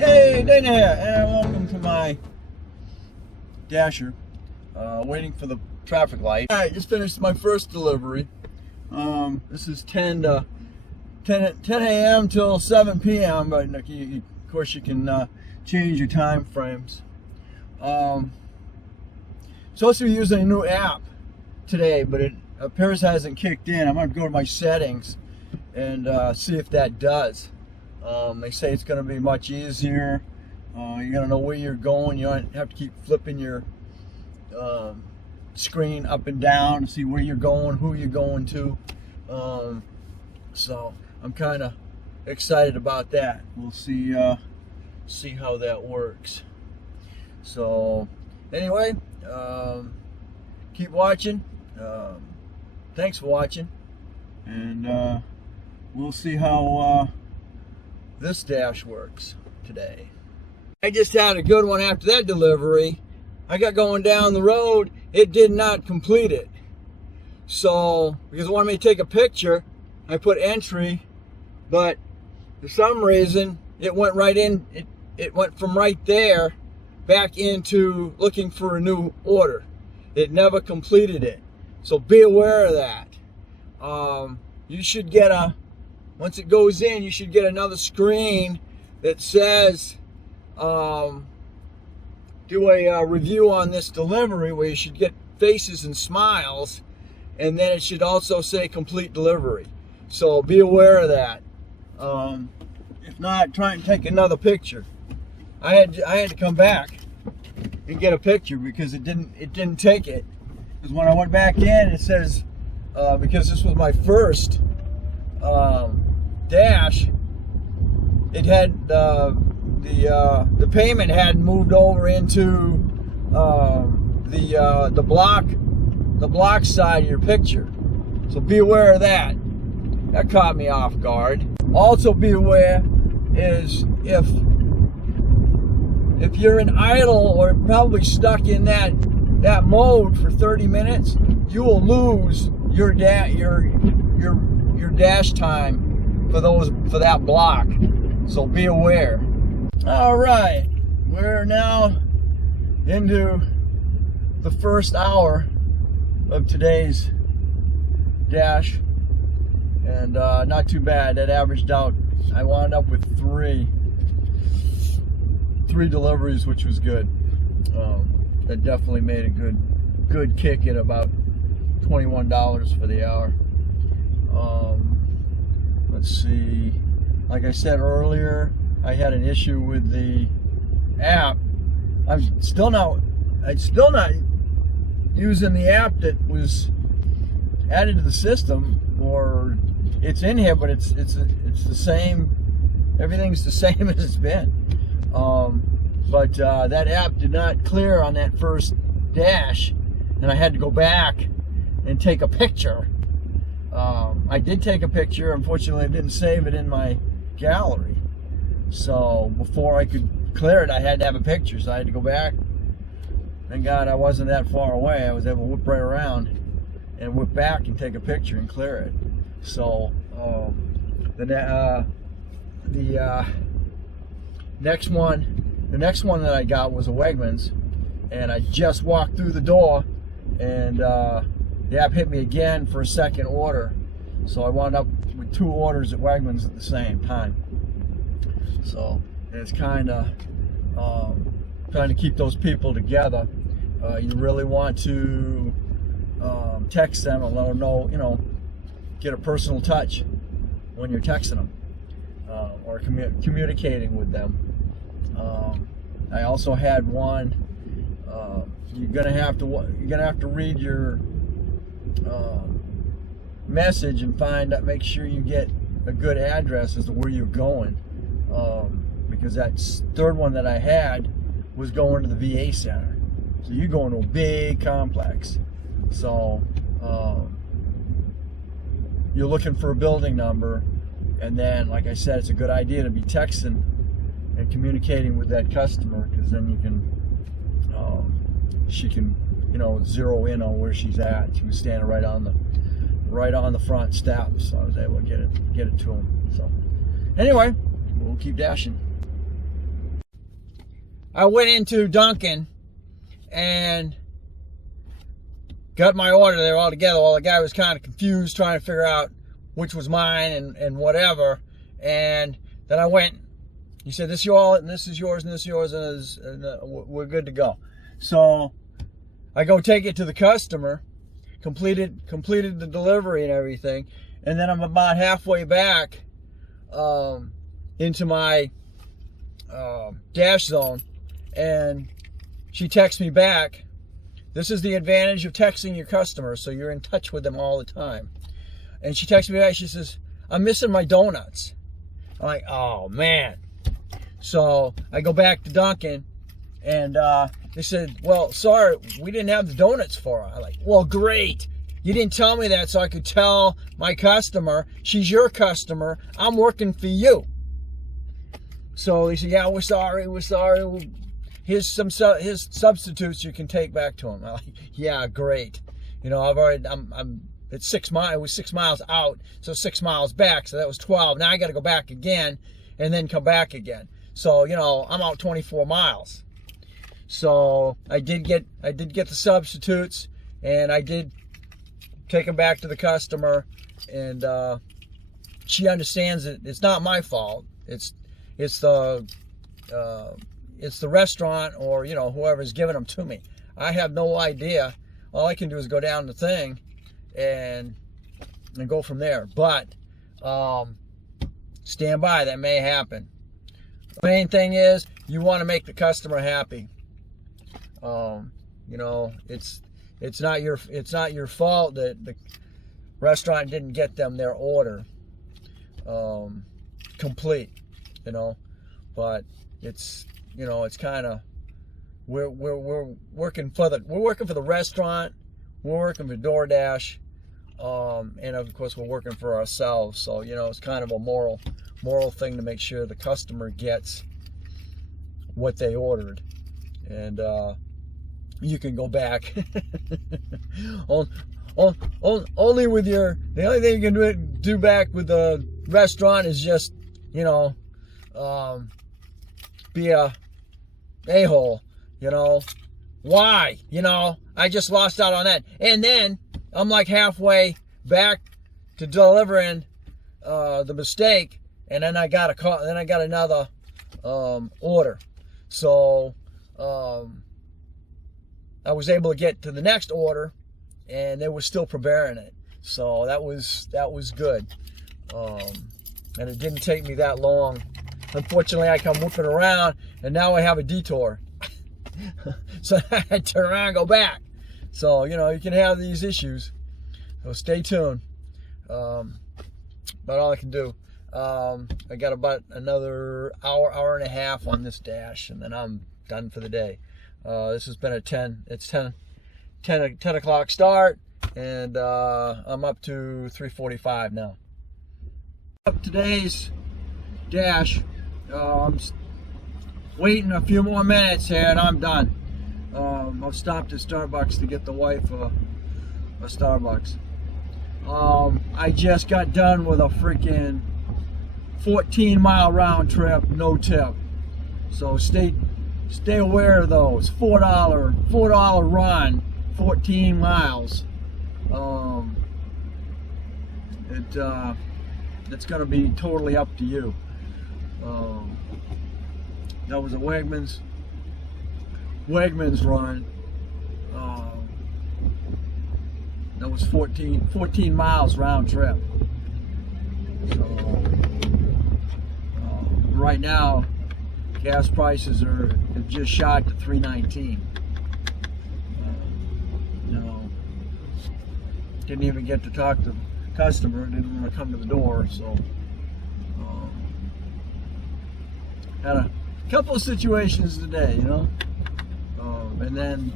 Hey, Dana here, and welcome to my Dasher. Waiting for the traffic light. I just finished my first delivery. This is 10 a.m. till 7 p.m. But of course you can change your time frames. Supposed to be using a new app today, but it appears hasn't kicked in. I'm going to go to my settings and see if that does. They say it's going to be much easier. You're going to know where you're going. You don't have to keep flipping your screen up and down to see where you're going, who you're going to. So I'm kind of excited about that. We'll see how that works. So anyway, keep watching. Thanks for watching, and we'll see how this dash works today. I just had a good one after that delivery. I got going down the road, it did not complete it. So, because it wanted me to take a picture, I put entry, but for some reason, it went right in, it went from right there back into looking for a new order. It never completed it. So be aware of that. You should get once it goes in, you should get another screen that says, do a review on this delivery, where you should get faces and smiles, and then it should also say complete delivery. So be aware of that. If not, try and take another picture. I had to come back and get a picture because it didn't take it. Because when I went back in, it says, because this was my first dash, it had the payment had moved over into the block side of your picture. So be aware of that. That caught me off guard. Also be aware is if you're in idle or probably stuck in that mode for 30 minutes, you will lose your dash time for that block. So be aware. All right, we're now into the first hour of today's dash, and not too bad. That averaged out. I wound up with three deliveries, which was good. That definitely made a good kick at about $21 for the hour. Let's see. Like I said earlier, I had an issue with the app. I'm still not using the app that was added to the system, or it's in here, but it's the same. Everything's the same as it's been. But that app did not clear on that first dash, and I had to go back and take a picture. I did take a picture. Unfortunately, I didn't save it in my gallery. So before I could clear it, I had to have a picture. So I had to go back. Thank God I wasn't that far away. I was able to whip right around and whip back and take a picture and clear it. So the next one that I got was a Wegmans, and I just walked through the door, and the app hit me again for a second order. So I wound up with 2 orders at Wegmans at the same time. So it's kind of trying to keep those people together. You really want to text them and let them know, get a personal touch when you're texting them or communicating with them. I also had one. You're gonna have to read your message and make sure you get a good address as to where you're going, because that third one that I had was going to the VA center. So you're going to a big complex. So you're looking for a building number, and then, like I said, it's a good idea to be texting and communicating with that customer, because then you can, she can, zero in on where she's at. She was standing right on the front steps, so I was able to get it to him. So anyway, we'll keep dashing. I went into Dunkin' and got my order there all together. Well, the guy was kind of confused, trying to figure out which was mine and whatever. And then I went. He said, "This is yours, and this is yours, and this is yours, and we're good to go." So I go take it to the customer, completed the delivery and everything, and then I'm about halfway back into my dash zone, and she texts me back. This is the advantage of texting your customers, so you're in touch with them all the time. And she texts me back. She says, "I'm missing my donuts." I'm like, "Oh man." So I go back to Dunkin', and they said, "Well, sorry, we didn't have the donuts for her." I'm like, "Well, great. You didn't tell me that so I could tell my customer, she's your customer, I'm working for you." So they said, "Yeah, we're sorry. Here's his substitutes you can take back to him." I'm like, "Yeah, great. You know, it's 6 miles. It was 6 miles out, so 6 miles back. So that was 12. Now I got to go back again, and then come back again. So you know, I'm out 24 miles. So I did get the substitutes, and I did take them back to the customer, and she understands that it's not my fault. It's the restaurant, or you know, whoever's giving them to me. I have no idea. All I can do is go down the thing and go from there. But stand by, that may happen. The main thing is you want to make the customer happy. You know, it's not your fault that the restaurant didn't get them their order complete. You know, but it's, you know, it's kind of, we're working for the restaurant, we're working for DoorDash, and of course we're working for ourselves. So you know, it's kind of a moral thing to make sure the customer gets what they ordered, and you can go back. Only with the only thing you can do back with the restaurant is just, you know, be a a-hole. You know, why? You know, I just lost out on that, and then I'm like halfway back to delivering the mistake, and then I got a call. Then I got another order. So I was able to get to the next order, and they were still preparing it. So that was good, and it didn't take me that long. Unfortunately, I come whipping around, and now I have a detour. So I had to turn around and go back. So, you know, you can have these issues. So stay tuned. About all I can do. I got about another hour and a half on this dash, and then I'm done for the day. This has been a 10 o'clock start, and I'm up to 3:45 now. Up today's dash. I'm waiting a few more minutes here, and I'm done. I've stopped at Starbucks to get the wife a Starbucks. I just got done with a freaking 14-mile round trip, no tip. So stay aware of those. $4 run, 14 miles. It's gonna be totally up to you. That was a Wegmans run. That was 14 miles round trip. So right now, gas prices have just shot to $3.19. You know, didn't even get to talk to the customer. Didn't want to come to the door. So had a couple of situations today, you know, and then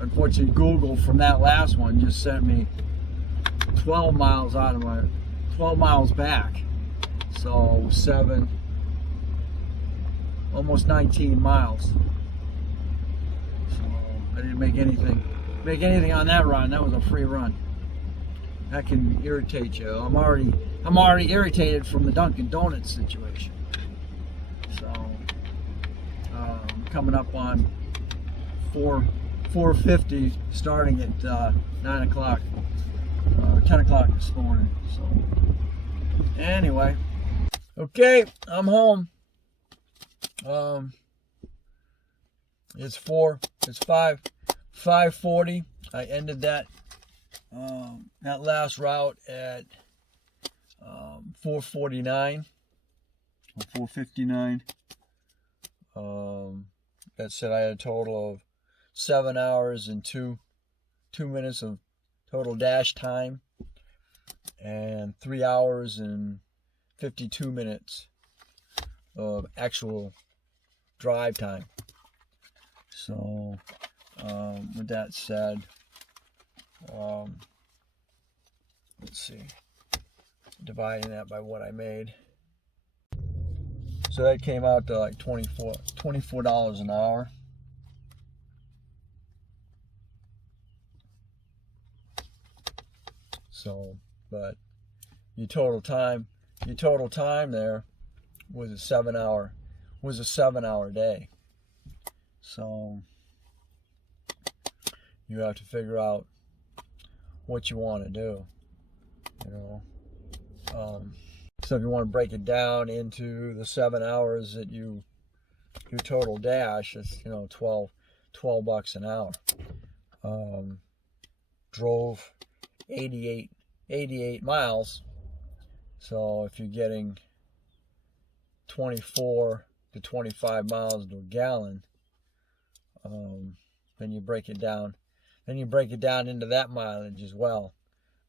unfortunately Google from that last one just sent me 12 miles back, so almost 19 miles. So I didn't make anything on that run. That was a free run. That can irritate you. I'm already irritated from the Dunkin' Donuts situation. So coming up on 4:50, starting at 9 o'clock, 10 o'clock this morning. So anyway, okay, I'm home. It's 5:40. I ended that last route at 4:49 or 4:59. That said, I had a total of 7 hours and 2 minutes of total dash time, and 3 hours and 52 minutes of actual drive time. So with that said, let's see, dividing that by what I made, so that came out to like $24 an hour. So, but your total time there was a 7-hour day. So you have to figure out what you want to do, you know. So if you want to break it down into the 7 hours that your total dash, it's, you know, $12 an hour. Drove 88 miles. So if you're getting 24 to 25 miles to a gallon, then you break it down. Then you break it down into that mileage as well.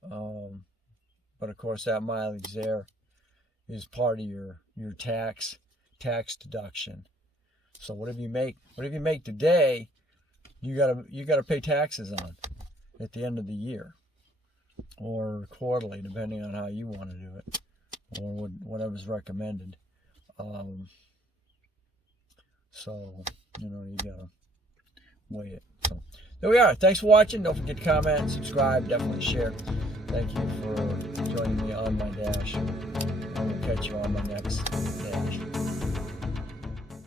But of course, that mileage there is part of your tax deduction. So whatever you make today, you gotta pay taxes on at the end of the year, or quarterly, depending on how you want to do it, or whatever's recommended. So, you know, you gotta weigh it. So there we are. Thanks for watching. Don't forget to comment, subscribe, definitely share. Thank you for joining me on my dash. I will catch you on my next dash.